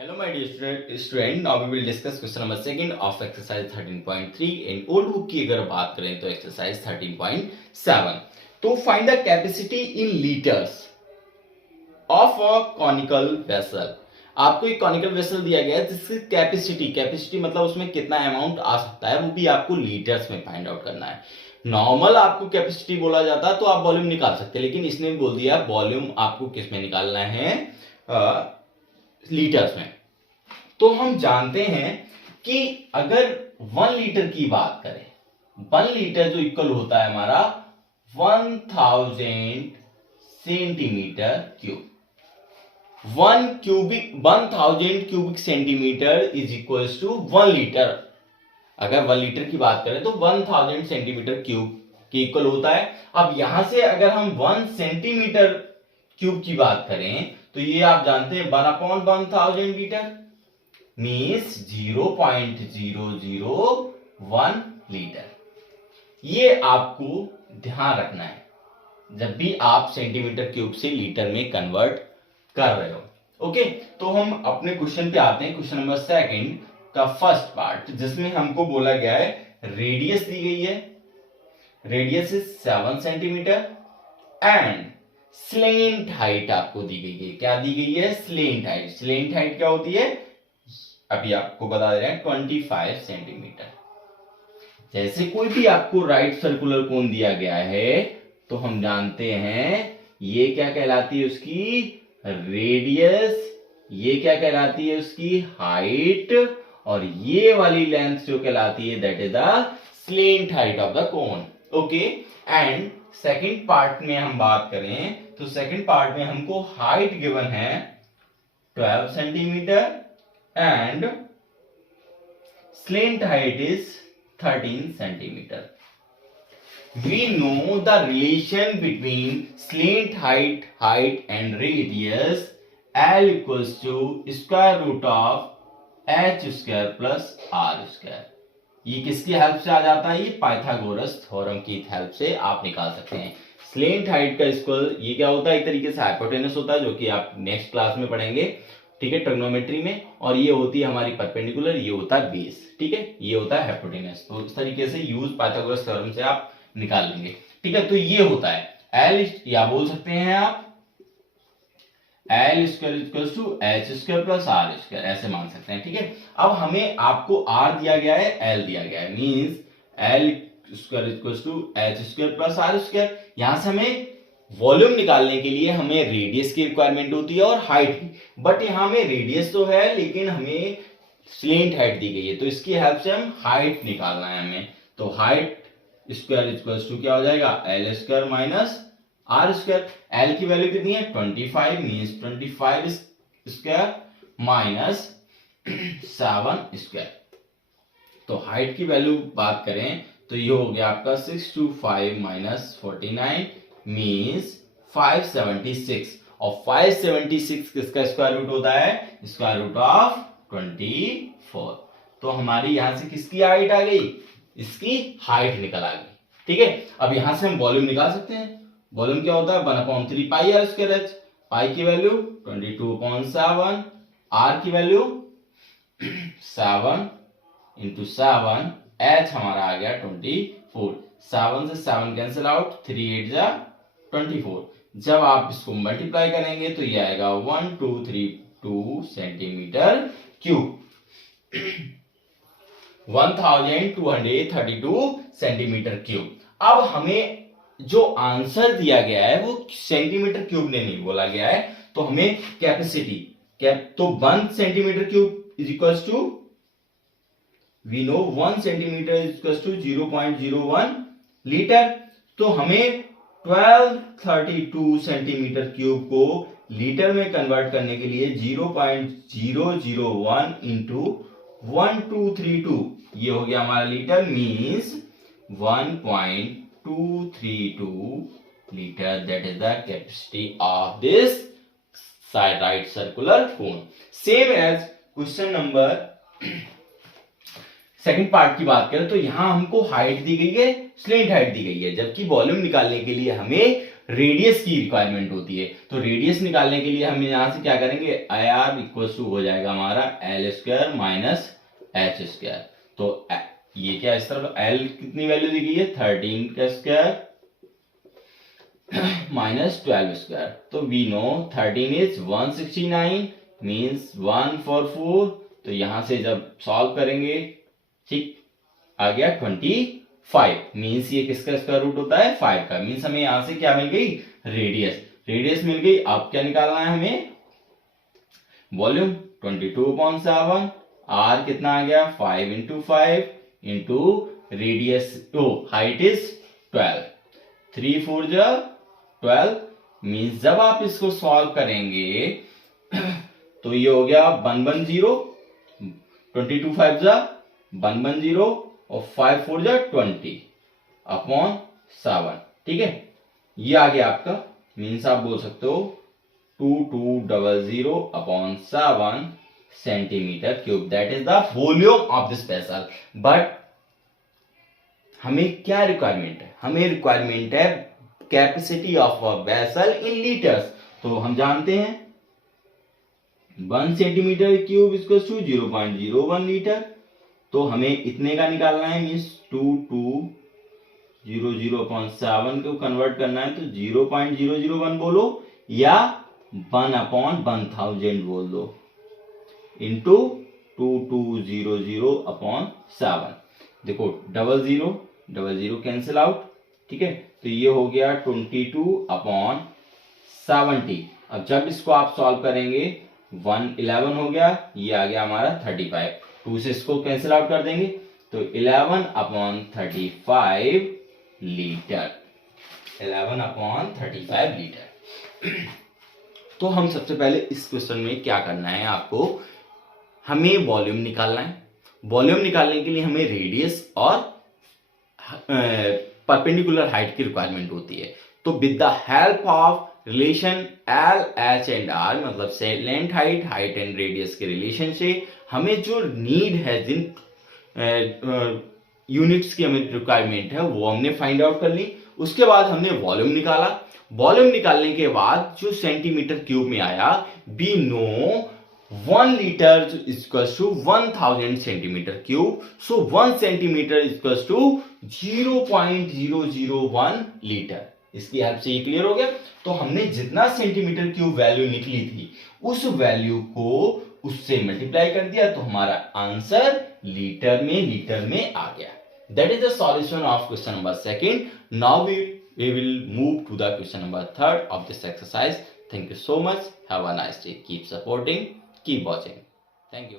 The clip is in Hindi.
Hello my dear student, now we will discuss question number second of exercise 13.3 in old book की अगर बात करें तो exercise 13.7 तो find the capacity in liters of a conical vessel। आपको एक conical vessel दिया गया है जिसकी कैपेसिटी मतलब उसमें कितना अमाउंट आ सकता है वो भी आपको लीटर्स में फाइंड आउट करना है। नॉर्मल आपको कैपेसिटी बोला जाता है तो आप वॉल्यूम निकाल सकते हैं, लेकिन इसने बोल दिया वॉल्यूम आपको किस में निकालना है, लीटर्स में। तो हम जानते हैं कि अगर 1 लीटर की बात करें, 1 लीटर जो इक्वल होता है हमारा 1000 centimetre cube. 1000 cubic centimetre is equals to 1 litre. अगर 1 लीटर की बात करें तो 1000 सेंटीमीटर क्यूब के इक्वल होता है। अब यहां से अगर हम 1 सेंटीमीटर क्यूब की बात करें तो ये आप जानते हैं 1/1000 लीटर मीन्स 0.001 लीटर। ये आपको ध्यान रखना है जब भी आप सेंटीमीटर क्यूब से लीटर में कन्वर्ट कर रहे हो। ओके, तो हम अपने क्वेश्चन पे आते हैं। क्वेश्चन नंबर सेकंड का फर्स्ट पार्ट जिसमें हमको बोला गया है रेडियस दी गई है, radius is 7 centimetre and slant height आपको दी गई है। क्या दी गई है? Slant height. स्लेंट हाइट क्या होती है अभी आपको बता दे रहे हैं, 25 सेंटीमीटर। जैसे कोई भी आपको राइट सर्कुलर कोन दिया गया है तो हम जानते हैं ये क्या कहलाती है, उसकी रेडियस, ये क्या कहलाती है, उसकी हाइट, और ये वाली लेंथ जो कहलाती है that is the slant height of the cone. Okay, and second part में हम बात करें तो सेकंड पार्ट में हमको हाइट गिवन है 12 centimetre and slant height is 13 centimeter. We know the relation between slant height and radius L equals to square root of h square plus r square। ये किसकी हेल्प से आ जाता है? ये पाइथागोरस थ्योरम की हेल्प से आप निकाल सकते हैं। स्लेंट हाइट का स्क्वायर ये क्या होता है? एक तरीके से हाइपोटेनस होता है जो कि आप नेक्स्ट क्लास में पढ़ेंगे, ठीक है, ट्रिग्नोमेट्री में। और ये होती है हमारी परपेंडिकुलर, ये होता है बेस, ठीक है, ये होता है हाइपोटेनस। तो इस तरीके से यूज पाइथागोरस थ्योरम से आप निकाल लेंगे, ठीक है। तो ये होता है एल, या बोल सकते हैं आप L square equals to H square plus R square, ऐसे मान सकते हैं, ठीक है। अब हमें आपको आर दिया गया है, एल दिया गया है, means L square equals to H square plus R square. यहां से हमें वॉल्यूम निकालने के लिए हमें रेडियस की रिक्वायरमेंट होती है और हाइट की, बट यहां में रेडियस तो है लेकिन हमें स्लेंट हाइट दी गई है, तो इसकी हेल्प से हम हाइट निकालना है हमें। तो हाइट स्क्वायर इक्वल्स टू क्या हो जाएगा? L square minus R square. L की वैल्यू कितनी है? 25 मींस 25 स्क्वायर माइनस 7 स्क्वायर। तो हाइट की वैल्यू बात करें तो ये हो गया आपका 625 माइनस 49 मीन्स 576, और 576 किसका स्क्वायर रूट होता है? Square root of 24। तो हमारी यहां से किसकी हाइट आ गई? इसकी हाइट निकल आ गई, ठीक है। अब यहां से हम वॉल्यूम निकाल सकते हैं। वॉल्यूम क्या होता है? 1/3 पाई आर स्क्वायर एच। पाई की वैल्यू 22/7, आर की वैल्यू 7 इंटू 7, एच हमारा आ गया 24। 7 से 7 कैंसिल आउट, 3 8 जा 24। जब आप इसको मल्टीप्लाई करेंगे तो ये आएगा 1232 सेंटीमीटर क्यूब। 1232 centimetre cube. अब हमें जो आंसर दिया गया है वो सेंटीमीटर क्यूब ने नहीं बोला गया है, तो हमें कैपेसिटी तो 1 centimetre cube is equals to, we know 1 centimetre is equals to 0.01 litre. तो हमें 1232 सेंटीमीटर क्यूब को लीटर में कन्वर्ट करने के लिए 0.001 इंटू 1232, ये हो गया हमारा litre, means 1.232 litre. That is the capacity of this right circular cone. Same as question number second part की बात करें तो यहां हमको हाइट दी गई है, स्लेंट हाइट दी गई है, जबकि वॉल्यूम निकालने के लिए हमें रेडियस की रिक्वायरमेंट होती है। तो रेडियस निकालने के लिए हम यहां से क्या करेंगे, आई आर इक्वल टू हो जाएगा हमारा L square minus H square. तो ये क्या, इस तरफ एल कितनी वैल्यू दी गई है, 13 का स्क्वायर माइनस 12 स्क्वायर। तो वी नो 13 इज 169 मीन्स 144। तो यहां से जब सॉल्व करेंगे, ठीक, आ गया 25 मीन्स ये किसका स्क्वायर रूट होता है, 5 का। मीन्स हमें यहां से क्या मिल गई, रेडियस, रेडियस मिल गई। अब क्या निकालना है हमें, वॉल्यूम 22/7, आर कितना आ गया 5 into 5 into radius, height is 12, 3 4 12 means जब आप इसको सॉल्व करेंगे तो ये हो गया 110, 22 5 110 और 5 4 20 अपॉन 7, ठीक है। ये आ गया आपका, मीन्स आप बोल सकते हो 2200 upon 7 centimetre cube, that is the volume of this vessel. But हमें क्या रिक्वायरमेंट है, हमें रिक्वायरमेंट है capacity of a vessel in litres. तो हम जानते हैं 1 centimetre cube equals to 0.01 litre. तो हमें इतने का निकालना है, मीन्स 2200/7 को कन्वर्ट करना है, तो 0.001 बोलो या 1/1000 बोल दो, इंटू 2200/7। देखो डबल जीरो कैंसिल आउट, ठीक है। तो ये हो गया 22/70। अब जब इसको आप सॉल्व करेंगे 111 हो गया, ये आ गया हमारा 35, 2 से इसको कैंसिल आउट कर देंगे तो 11/35 लीटर, 11/35 लीटर। तो हम सबसे पहले इस क्वेश्चन में क्या करना है, आपको हमें वॉल्यूम निकालना है। वॉल्यूम निकालने के लिए हमें रेडियस और परपेंडिकुलर हाइट की रिक्वायरमेंट होती है। तो with the help of relation L H and R, मतलब से length height, height and radius के रिलेशन से हमें जो नीड है, जिन यूनिट्स की हमें रिक्वायरमेंट है, वो हमने फाइंड आउट कर ली। उसके बाद हमने वॉल्यूम निकाला। वॉल्यूम निकालने के बाद जो सेंटीमीटर क्यूब में आया, we know 1 litre equals to 1000 centimetre cube. So 1 centimetre equals to 0.001 litre. इसकी हेल्प से ये क्लियर हो गया। तो हमने जितना सेंटीमीटर क्यूब वैल्यू निकली थी, उस वैल्यू को उससे मल्टीप्लाई कर दिया, तो हमारा आंसर लीटर में आ गया। That is the solution of question number 2. Now we will move to the question number 3 of this exercise. Thank you so much. Have a nice day. Keep supporting, keep watching. Thank you.